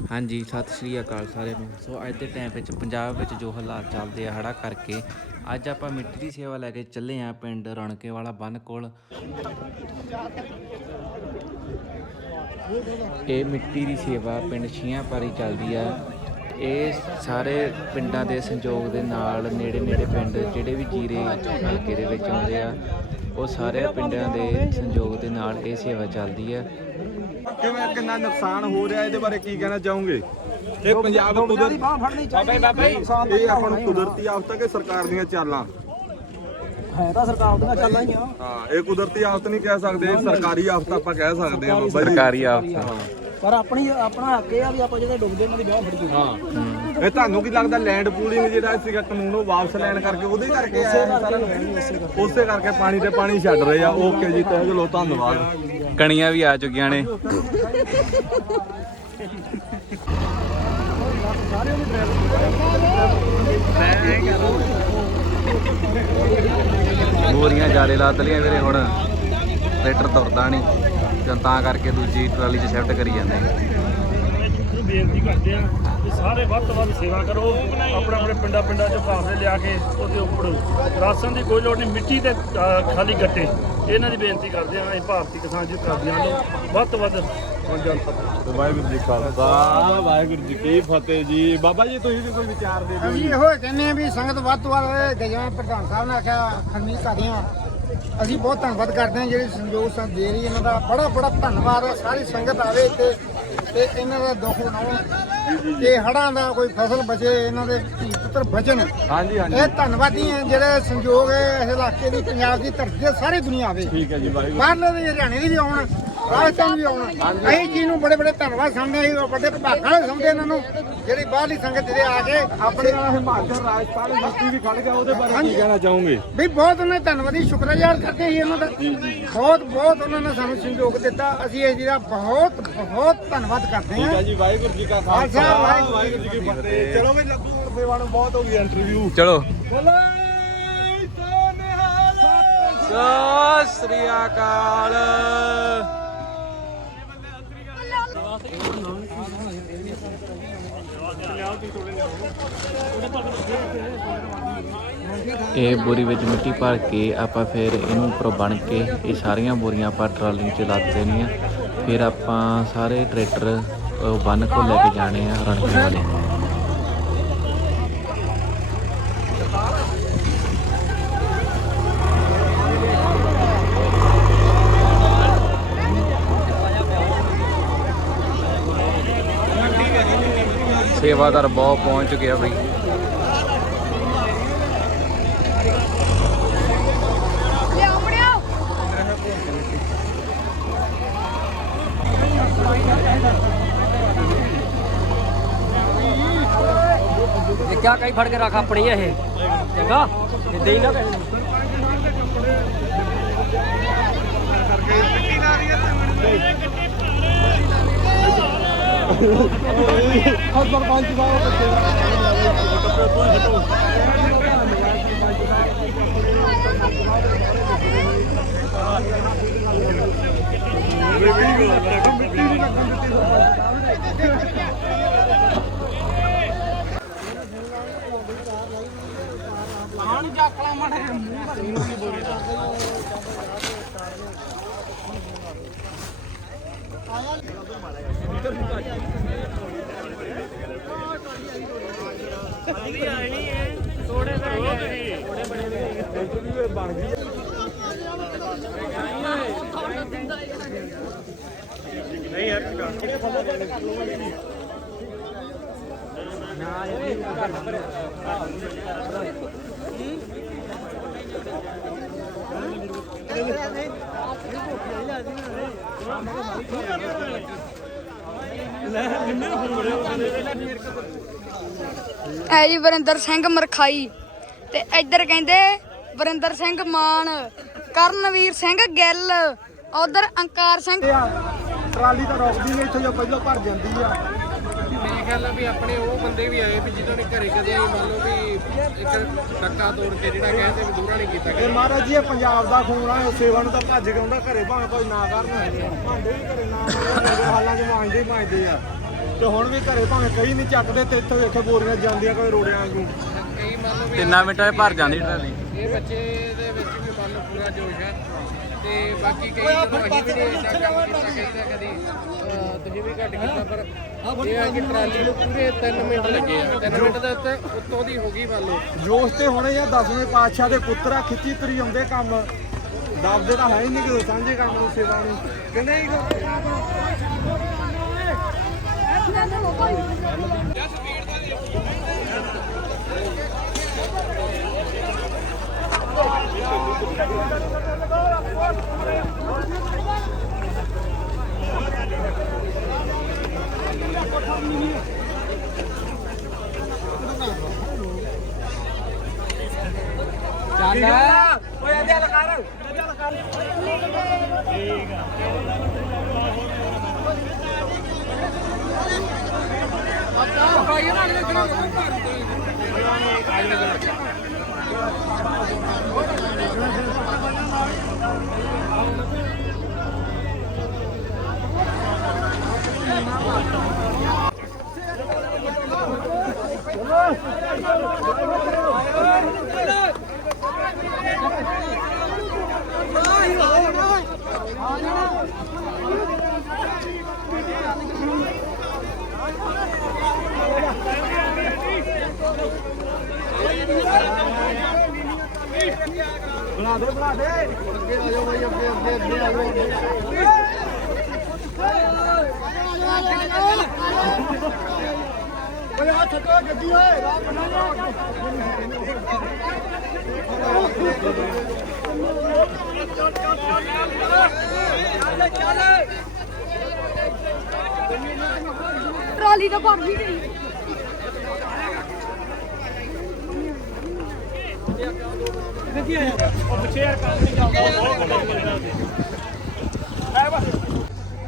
ਹਾਂਜੀ, ਸਤਿ ਸ਼੍ਰੀ ਅਕਾਲ ਸਾਰਿਆਂ ਨੂੰ। ਸੋ ਅੱਜ ਦੇ ਟਾਈਮ ਵਿੱਚ ਪੰਜਾਬ ਵਿੱਚ ਜੋ ਹਾਲਾਤ ਚੱਲਦੇ ਆ ਹੜਾ ਕਰਕੇ ਅੱਜ ਆਪਾਂ ਮਿੱਟੀ ਦੀ ਸੇਵਾ ਲੈ ਕੇ ਚੱਲੇ ਆ ਪਿੰਡ ਰਣਕੇ ਵਾਲਾ ਬੰਨ ਕੋਲ। ਇਹ ਮਿੱਟੀ ਦੀ ਸੇਵਾ ਪਿੰਡ ਛੀਆਂ ਪਾਰੀ ਚੱਲਦੀ ਆ। ਇਹ ਸਾਰੇ ਪਿੰਡਾਂ ਦੇ ਸੰਯੋਗ ਦੇ ਨਾਲ ਨੇੜੇ ਨੇੜੇ ਪਿੰਡ ਜਿਹੜੇ ਵੀ ਜੀਰੇ ਹਲਕੇ ਦੇ ਵਿੱਚ ਆਉਂਦੇ ਆ, ਉਹ ਸਾਰੇ ਪਿੰਡਾਂ ਦੇ ਸੰਯੋਗ ਦੇ ਨਾਲ ਇਹ ਸੇਵਾ ਚੱਲਦੀ ਆ। ਕਿਵੇਂ ਕਿੰਨਾ ਨੁਕਸਾਨ ਹੋ ਰਿਹਾ ਇਹਦੇ ਬਾਰੇ ਕੀ ਕਹਿਣਾ ਚਾਹੋਗੇ? ਇਹ ਪੰਜਾਬ ਕੁਦਰਤੀ ਬਾਬਾ ਬਾਬਾ ਇਹ ਆਪਾਂ ਨੂੰ ਕੁਦਰਤੀ ਆਫਤ ਹੈ ਕਿ ਸਰਕਾਰ ਦੀਆਂ ਚਾਲਾਂ? ਹੈ ਤਾਂ ਸਰਕਾਰ ਦੀਆਂ ਚੱਲਾਂ ਹੀ ਆ। ਹਾਂ ਇਹ ਕੁਦਰਤੀ ਆਫਤ ਨਹੀਂ ਕਹਿ ਸਕਦੇ ਇਹ ਸਰਕਾਰੀ ਆਫਤ ਆਪਾਂ ਕਹਿ ਸਕਦੇ ਹਾਂ ਬਾਬਾ ਜੀ। ਸਰਕਾਰੀ ਆਫਤ। ਪਰ ਆਪਣੀ ਆਪਣਾ ਹੱਕ ਇਹ ਆ ਵੀ ਆਪਾਂ ਜਿਹੜੇ ਡੁੱਬਦੇ ਉਹਨਾਂ ਦੀ ਵਿਆਹ ਫੜੀ ਹਾਂ। ਇਹ ਤੁਹਾਨੂੰ ਕੀ ਲੱਗਦਾ ਲੈਂਡ ਪੂਲਿੰਗ ਜਿਹੜਾ ਸੀਗਾ ਕਾਨੂੰਨ ਉਹ ਵਾਪਸ ਲੈਣ ਕਰਕੇ ਉਹਦੇ ਕਰਕੇ ਆਇਆ? ਸਾਰਾ ਉਸੇ ਕਰਕੇ। ਪਾਣੀ ਤੇ ਪਾਣੀ ਛੱਡ ਰਹੇ ਆ। ਓਕੇ ਜੀ ਤਹਿ ਚਲੋ ਧੰਨਵਾਦ। ਕਣੀਆਂ ਵੀ ਆ ਚੁੱਕੀਆਂ ਨੇ। ਬੋਰੀਆਂ ਜਾਲੇ ਲਾਤ ਲੀਆਂ ਵੀਰੇ ਹੁਣ। ਟਰੈਕਟਰ ਤੁਰਦਾ ਨਹੀਂ ਤਾਂ ਕਰਕੇ ਦੂਜੀ ਟਰਾਲੀ 'ਚ ਸ਼ਿਫਟ ਕਰੀ ਜਾਂਦੇ। ਬੇਨਤੀ ਕਰਦੇ ਆ ਕਿ ਸਾਰੇ ਵੱਧ ਤੋਂ ਵੱਧ ਸੇਵਾ ਕਰੋ ਆਪਣੇ ਆਪਣੇ ਪਿੰਡਾਂ ਪਿੰਡਾਂ 'ਚ ਭਾਵਰੇ ਲਿਆ ਕੇ ਉਹਦੇ ਉੱਪਰ ਰਾਸ਼ਨ ਦੀ ਕੋਈ ਲੋੜ ਨਹੀਂ ਮਿੱਟੀ ਤੇ ਖਾਲੀ ਗੱਟੇ। ਇਹਨਾਂ ਦੀ ਬੇਨਤੀ ਕਰਦੇ ਆ ਇਹ ਭਾਰਤੀ ਕਿਸਾਨ ਜੀ ਕਰਦੀਆਂ ਨੇ ਵੱਧ ਤੋਂ ਵੱਧ ਵਾਹਿਗੁਰੂ ਜੀ ਖਾਲਸਾ ਵਾਹਿਗੁਰੂ ਜੀ ਕੀ ਫਤਿਹ ਜੀ। ਬਾਬਾ ਜੀ ਤੁਸੀਂ ਵੀ ਕੋਈ ਵਿਚਾਰ ਦੇ ਦਿਓ ਅਸੀਂ ਜੀ। ਇਹੋ ਕਹਿੰਦੇ ਆ ਵੀ ਸੰਗਤ ਵੱਧ ਤੋਂ ਵੱਧ ਜਿਵੇਂ ਪ੍ਰਧਾਨ ਸਾਹਿਬ ਨੇ ਆਖਿਆ ਅਸੀਂ ਬਹੁਤ ਧੰਨਵਾਦ ਕਰਦੇ ਹਾਂ ਜਿਹੜੇ ਸੰਯੋਗ ਦੇ ਰਹੀ ਇਹਨਾਂ ਦਾ ਬੜਾ ਬੜਾ ਧੰਨਵਾਦ। ਸਾਰੀ ਸੰਗਤ ਆਵੇ ਇੱਥੇ। ਤੇ ਇਹਨਾਂ ਦਾ ਦੁੱਖ ਮਨਾਉਣ ਤੇ ਹੜਾਂ ਦਾ ਕੋਈ ਫਸਲ ਬਚੇ ਇਹਨਾਂ ਦੇ ਧੀ ਪੁੱਤਰ ਬਚਣ। ਹਾਂਜੀ ਹਾਂਜੀ। ਇਹ ਧੰਨਵਾਦੀ ਹੈ ਜਿਹੜੇ ਸੰਯੋਗ ਹੈ ਇਸ ਇਲਾਕੇ ਦੀ ਪੰਜਾਬ ਦੀ ਧਰਤੀ ਤੇ ਸਾਰੀ ਦੁਨੀਆ ਆਵੇ। ਠੀਕ ਹੈ ਜੀ ਵਾਹਿਗੁਰੂ। ਬਾਹਰਲੇ ਦੇ ਹਰਿਆਣੇ ਦੇ ਵੀ ਆਉਣ ਰਾਜਸਥਾਨ ਵੀ ਆਉਣ। ਅਸੀਂ ਚੀਜ਼ ਨੂੰ ਬੜੇ ਬੜੇ ਧੰਨਵਾਦ ਸਮਝਦੇ ਹਾਂ ਅਸੀਂ ਵੱਡੇ ਭਾਗਾਂ ਵਾਲੇ ਸਮਝਦੇ ਇਹਨਾਂ ਨੂੰ। ਜਿਹੜੀ ਬਾਹਰਲੀ ਸੰਗਤ ਜਿਹੜੇ ਆ ਕੇ ਆਪਣੇ ਨਾਲ ਹਿਮਾਚਲ ਰਾਜਸਥਾਨ ਯੂਪੀ ਵੀ ਖੜ ਗਿਆ ਉਹਦੇ ਬਾਰੇ ਕੀ ਕਹਿਣਾ ਚਾਹੋਗੇ? ਵੀ ਬਹੁਤ ਉਹਨਾਂ ਦਾ ਧੰਨਵਾਦੀ ਸ਼ੁਕਰਗੁਜ਼ਾਰ ਕਰਦੇ ਸੀ ਇਹਨਾਂ ਦਾ। ਬਹੁਤ ਬਹੁਤ ਉਹਨਾਂ ਨੇ ਸਾਨੂੰ ਸਹਿਯੋਗ ਦਿੱਤਾ। ਅਸੀਂ ਇਸ ਦਾ ਬਹੁਤ ਬਹੁਤ ਧੰਨਵਾਦ ਕਰਦੇ ਹੈ। ਜੀ ਵਾਹਿਗੁਰੂ ਜੀ ਕਾ ਖਾਲਸਾ, ਵਾਹਿਗੁਰੂ ਜੀ ਕੀ ਫਤਿਹ। ਚਲੋ ਵੀ ਹੁਣ ਸੇਵਾ ਨੂੰ ਬਹੁਤ ਹੋ ਗਈ ਇੰਟਰਵਿਊ ਚਲੋ। ਬੋਲੇ ਸੋ ਨਿਹਾਲ ਸਤਿ ਸ੍ਰੀ ਅਕਾਲ। ਇਹ ਬੋਰੀ ਵਿੱਚ ਮਿੱਟੀ ਭਰ ਕੇ ਆਪਾਂ ਫਿਰ ਇਹਨੂੰ ਉੱਪਰੋਂ ਬਣ ਕੇ ਇਹ ਸਾਰੀਆਂ ਬੋਰੀਆਂ ਆਪਾਂ ਟਰਾਲੀ 'ਚ ਲੱਦ ਦੇਣੀਆਂ। ਫਿਰ ਆਪਾਂ ਸਾਰੇ ਟਰੈਕਟਰ ਬੰਨ ਕੋ ਲੈ ਕੇ ਜਾਣੇ ਆ ਰਣਕੇ ਵਾਲੇ सेवादार बहुत पहुँच गया भाई क्या कहीं फट के रखा अपनी है चंगा ਸੇਵਾਦਾਰ ਬਹੁਤ ਪਹੁੰਚ ਗਿਆ ਬਈ ਇਹ ਕਿਆ ਕਈ ਫੜ ਕੇ ਰੱਖ ਆਪਣੀ ਇਹ ਚੰਗਾ ਇੱਦਾਂ ਹੀ ਨਾ ਕਹਿਣਾ ਜੀ ਵਰਿੰਦਰ ਸਿੰਘ ਮਰਖਾਈ ਤੇ ਇੱਧਰ ਕਹਿੰਦੇ ਵਰਿੰਦਰ ਸਿੰਘ ਮਾਨ ਕਰਨਵੀਰ ਸਿੰਘ ਗਿੱਲ ਉਧਰ ਅੰਕਾਰ ਸਿੰਘ। ਟਰਾਲੀ ਤਾਂ ਰੁਕਦੀ ਨਹੀਂ ਇੱਥੇ ਜੋ ਪਹਿਲਾਂ ਭਰ ਜਾਂਦੀ ਆ। ਮੇਰੇ ਖਿਆਲ ਨਾਲ ਵੀ ਆਪਣੇ ਉਹ ਬੰਦੇ ਵੀ ਆਏ ਵੀ ਜਿਨ੍ਹਾਂ ਨੇ ਘਰੇ ਕਦੇ ਮੰਨ ਲਓ ਵੀ ਇੱਕ ਟੱਕਾ ਤੋੜ ਕੇ ਜਿਹੜਾ ਕਹਿੰਦੇ ਵੀ ਦੂਰਾ ਨਹੀਂ ਕੀਤਾ ਇਹ ਗਿਆ ਮਹਾਰਾਜ ਜੀ ਇਹ ਪੰਜਾਬ ਦਾ ਖੂਨ ਆ ਇਹ ਸੇਵਾ ਨੂੰ ਤਾਂ ਭੱਜ ਕੇ ਆਉਂਦਾ ਘਰੇ ਭਾਵੇਂ ਕੋਈ ਨਾ ਕਰਨ ਭਾਂਡੇ ਵੀ ਘਰੇ ਨਾ ਕਰਨ ਹਾਲਾਂ 'ਚ ਮਾਂਜਦੇ ਹੀ ਮਾਂਜਦੇ ਆ। ਤੇ ਹੁਣ ਵੀ ਘਰੇ ਭਾਵੇਂ ਕਈ ਨਹੀਂ ਚੱਕਦੇ ਤੇ ਇੱਥੇ ਵੇਖੇ ਬੋਰੀਆਂ ਜਾਂਦੀਆਂ ਕੋਈ ਰੋੜਿਆਂ ਵਾਂਗੂ। ਕਈ ਮੰਨ ਲਓ ਵੀ ਤਿੰਨਾਂ ਮਿੰਟਾਂ 'ਚ ਭਰ ਜਾਂਦੀ ਟਰਾਲੀ। ਇਹ ਬੱਚੇ ਦੇ ਵਿੱਚ ਵੀ ਮੰਨ ਲਓ ਪੂਰਾ ਜੋਸ਼ ਹੈ ਤੇ ਬਾਕੀ ਕਈ ਜਦੋਂ ਅਸੀਂ ਵੀ ਨਹੀਂ ਇੰਨਾ ਕੰਮ ਕੀਤਾ ਕਈ ਤਾਂ। ਕਦੀ ਅਹ, ਤੁਸੀਂ ਵੀ ਘੱਟ ਕੀਤਾ ਪਰ ਇਹ ਹੈ ਕਿ ਟਰਾਲੀ ਨੂੰ ਪੂਰੇ 3 ਮਿੰਟ ਲੱਗੇ ਆ। 3 ਮਿੰਟ ਦੇ ਉੱਤੇ ਉੱਤੋਂ ਦੀ ਹੋ ਗਈ ਲਓ। ਜੋਸ਼ ਤੇ ਹੁਣੇ ਆ 10ਵੇਂ ਪਾਤਸ਼ਾਹ ਦੇ ਪੁੱਤਰਾ ਖਿੱਚੀ ਤਰੀ ਆਉਂਦੇ ਕੰਮ। ਦਬਦੇ ਤਾਂ ਹੈ ਹੀ ਨਹੀਂ ਕਿਦੋਂ ਸਾਂਝੇ ਕੰਮ ਨੂੰ ਸੇਵਾ ਨੂੰ। ਕਹਿੰਦੇ ਹੀ ਚਾਚਾ ਓਏ ਅੱਧੇ ਲਕਾਰ ਅੱਧੇ ਲਕਾਰ ਠੀਕ ਆ ਅੱਧਾ ਭਾਈ ਨਾਲ ਲੱਗਣਾ ਘਰ ਤੇ ਬਣਾ ਦੇ ਬਣਾ ਦੇ ਅੱਗੇ ਆ ਜਾਓ ਬਾਈ ਅੱਗੇ ਅੱਗੇ ਅੱਗੇ ਆ ਜਾਓ ਓਏ ਆ ਛੱਡੋ ਗੱਡੀ ਓਏ ਰਾਹ ਬਣਾ ਜਾ ਟਰਾਲੀ ਤਾਂ ਭਰ ਵੀ ਗਈ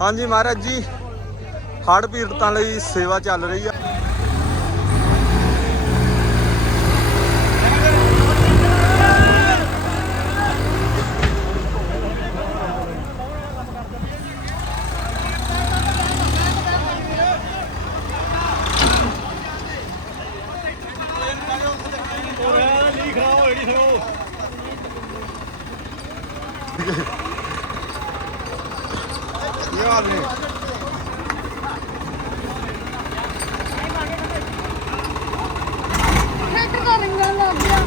ਹਾਂਜੀ ਮਹਾਰਾਜ ਜੀ ਹੜ੍ਹ ਪੀੜਤਾਂ ਲਈ ਸੇਵਾ ਚੱਲ ਰਹੀ ਆ। ਇਹ ਹਾਲ ਨੇ ਟਰੈਕਟਰ ਦਾ ਰੰਗਾਂ ਲੱਗ ਗਿਆ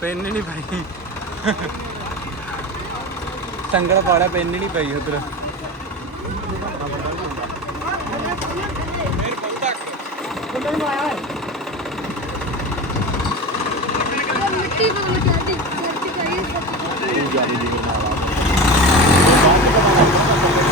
ਪੈਨ ਨਹੀਂ ਪਈ। ਸੰਗਲ ਪਾੜਾ ਪੈਨ ਨਹੀਂ ਪਈ ਉਧਰ। ਮਿੱਟੀ ਬੋਲ ਜਾਂਦੀ ਮਿੱਟੀ ਚਾਹੀਦੀ। ਕੋਰ ਦਾ ਬੋਲ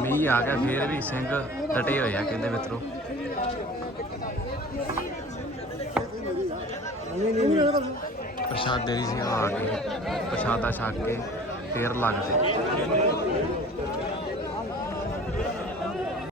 ਮੀਂਹ ਆ ਗਿਆ, ਫੇਰ ਵੀ ਸਿੰਘ ਡਟੇ ਹੋਏ ਆ ਕਹਿੰਦੇ ਮਿੱਤਰੋ। ਪ੍ਰਸ਼ਾਦੇ ਦੀ ਸੇਵਾ ਆ ਗਈ ਪ੍ਰਸ਼ਾਦਾ ਛਕ ਕੇ ਫੇਰ ਲੱਗਦੇ।